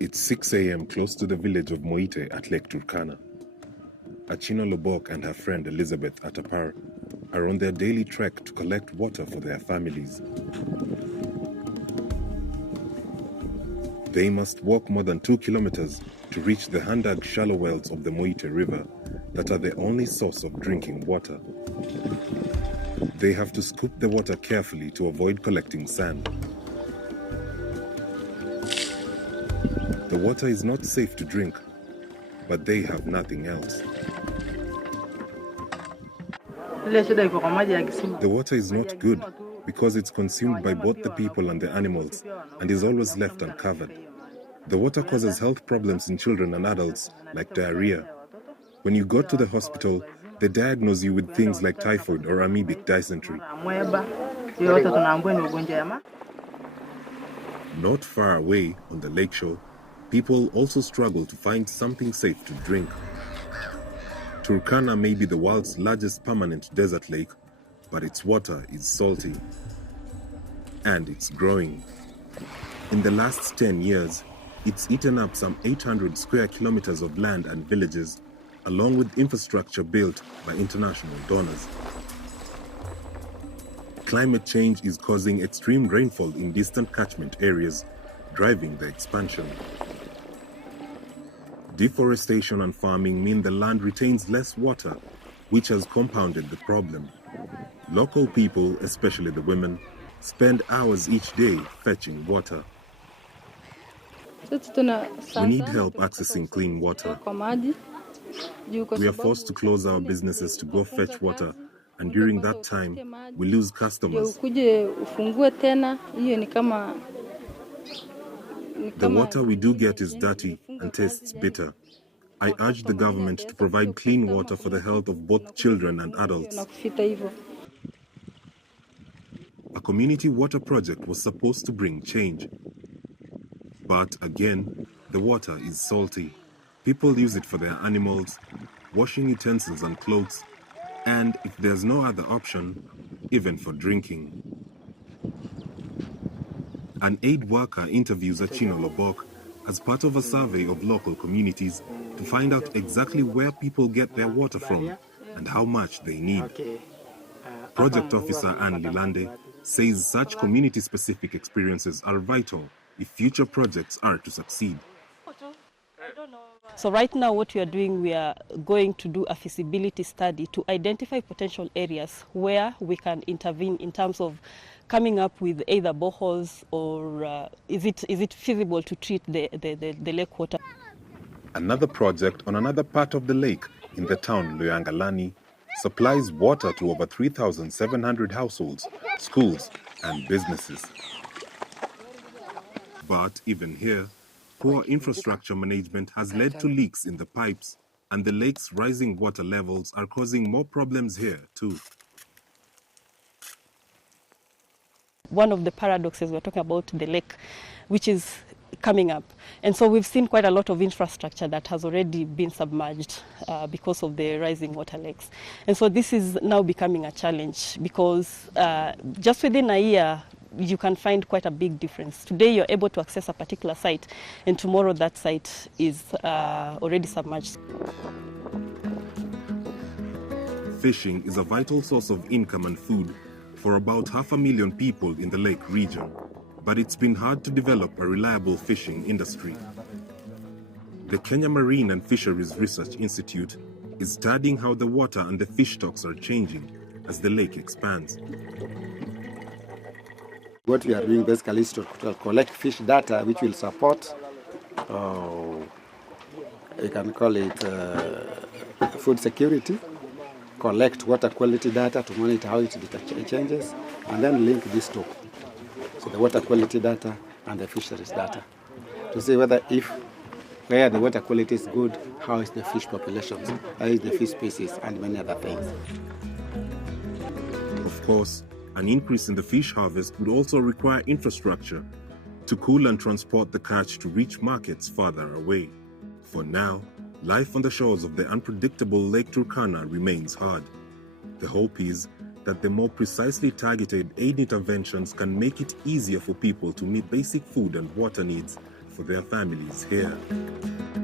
It's 6 a.m. close to the village of Moite at Lake Turkana. Achino Lobok and her friend Elizabeth Atapar are on their daily trek to collect water for their families. They must walk more than 2 kilometers to reach the hand-dug shallow wells of the Moite River that are the only source of drinking water. They have to scoop the water carefully to avoid collecting sand. The water is not safe to drink, but they have nothing else. The water is not good because it's consumed by both the people and the animals and is always left uncovered. The water causes health problems in children and adults like diarrhea. When you go to the hospital, they diagnose you with things like typhoid or amoebic dysentery. Not far away on the lakeshore, people also struggle to find something safe to drink. Turkana may be the world's largest permanent desert lake, but its water is salty. And it's growing. In the last 10 years, it's eaten up some 800 square kilometers of land and villages, along with infrastructure built by international donors. Climate change is causing extreme rainfall in distant catchment areas, driving the expansion. Deforestation and farming mean the land retains less water, which has compounded the problem. Local people, especially the women, spend hours each day fetching water. We need help accessing clean water. We are forced to close our businesses to go fetch water, and during that time, we lose customers. The water we do get is dirty and tastes bitter. I urge the government to provide clean water for the health of both children and adults. A community water project was supposed to bring change. But again, the water is salty. People use it for their animals, washing utensils and clothes, and if there's no other option, even for drinking. An aid worker interviews Achino Lobok as part of a survey of local communities to find out exactly where people get their water from and how much they need. Project officer Anne Lilande says such community-specific experiences are vital if future projects are to succeed. So right now what we are doing, we are going to do a feasibility study to identify potential areas where we can intervene in terms of coming up with either boreholes or is it feasible to treat the lake water. Another project on another part of the lake in the town Loyangalani supplies water to over 3,700 households, schools and businesses. But even here, poor infrastructure management has led to leaks in the pipes, and the lake's rising water levels are causing more problems here too. One of the paradoxes we're talking about the lake, which is coming up. And so we've seen quite a lot of infrastructure that has already been submerged because of the rising water lakes. And so this is now becoming a challenge because just within a year, you can find quite a big difference. Today you're able to access a particular site, and tomorrow that site is already submerged. Fishing is a vital source of income and food for about 500,000 people in the lake region, but it's been hard to develop a reliable fishing industry. The Kenya Marine and Fisheries Research Institute is studying how the water and the fish stocks are changing as the lake expands. What we are doing basically is to collect fish data which will support, you can call it food security, collect water quality data to monitor how it changes, and then link these two. So the water quality data and the fisheries data to see whether where the water quality is good, how is the fish populations, how is the fish species, and many other things. Of course, an increase in the fish harvest would also require infrastructure to cool and transport the catch to reach markets farther away. For now, life on the shores of the unpredictable Lake Turkana remains hard. The hope is that the more precisely targeted aid interventions can make it easier for people to meet basic food and water needs for their families here.